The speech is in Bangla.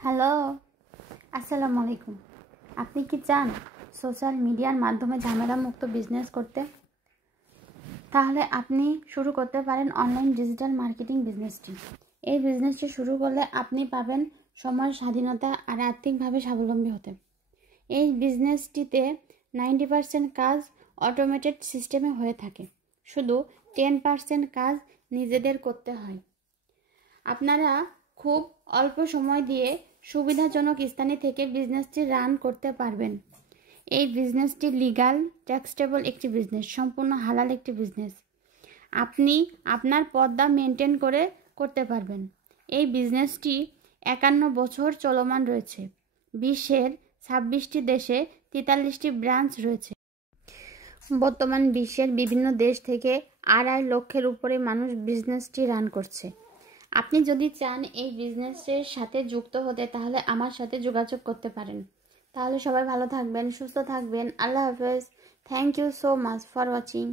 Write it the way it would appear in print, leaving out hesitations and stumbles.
হ্যালো, আসসালামু আলাইকুম। আপনি কি চান সোশ্যাল মিডিয়ার মাধ্যমে ঝামেলামুক্ত বিজনেস করতে? তাহলে আপনি শুরু করতে পারেন অনলাইন ডিজিটাল মার্কেটিং বিজনেসটি। এই বিজনেসটি শুরু করলে আপনি পাবেন সময়ের স্বাধীনতা আর আর্থিকভাবে স্বাবলম্বী হতে। এই বিজনেসটিতে 90% কাজ অটোমেটেড সিস্টেমে হয়ে থাকে, শুধু 10% কাজ নিজেদের করতে হয়। আপনারা খুব অল্প সময় দিয়ে সুবিধাজনক স্থানে থেকে বিজনেসটি রান করতে পারবেন। এই বিজনেসটি লিগ্যাল, ট্যাক্সেবল একটি বিজনেস, সম্পূর্ণ হালাল একটি বিজনেস। আপনি আপনার পর্দা মেনটেন করে করতে পারবেন। এই বিজনেসটি 51 বছর চলমান রয়েছে। বিশ্বের 26টি দেশে 43টি ব্রাঞ্চ রয়েছে। বর্তমান বিশ্বের বিভিন্ন দেশ থেকে 2.5 লক্ষের উপরে মানুষ বিজনেসটি রান করছে। আপনি যদি চান এই বিজনেসের সাথে যুক্ত হতে, তাহলে আমার সাথে যোগাযোগ করতে পারেন। তাহলে সবাই ভালো থাকবেন, সুস্থ থাকবেন। আল্লাহ হাফেজ। Thank you so much for watching.